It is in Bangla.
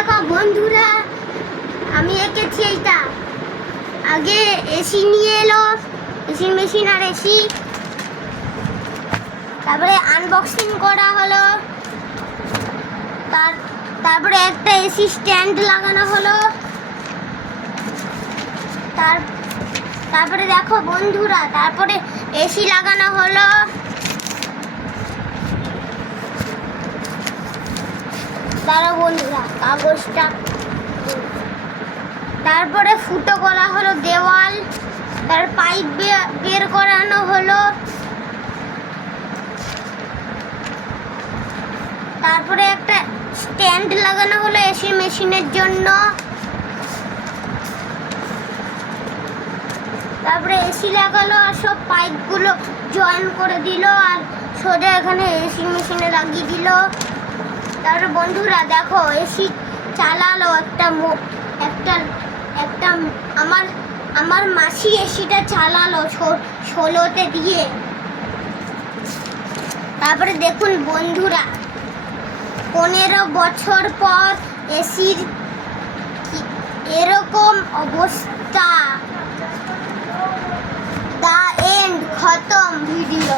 দেখো বন্ধুরা, আমি এঁকেছি এইটা। আগে এসি নিয়ে এলো, এসির মেশিন আর এসি, তারপরে আনবক্সিং করা হলো, তারপরে একটা এসি স্ট্যান্ড লাগানো হলো। তারপরে দেখো বন্ধুরা, তারপরে এসি লাগানো হলো। তারা বন্ধুরা কাগজটা, তারপরে ফুটো করা হলো দেওয়াল, তার পাইপ বের করানো হলো, তারপরে একটা স্ট্যান্ড লাগানো হলো এসি মেশিনের জন্য। তারপরে এসি লাগালো আর সব পাইপগুলো জয়েন করে দিল আর সোজা এখানে এসি মেশিনে লাগিয়ে দিল। তারপরে বন্ধুরা দেখো এসি চালালো একটা আমার মাসি এসিটা চালালো ষোলোতে দিয়ে। তারপরে দেখুন বন্ধুরা, 15 বছর পর এসির এরকম অবস্থা। দা এন্ড, খতম ভিডিও।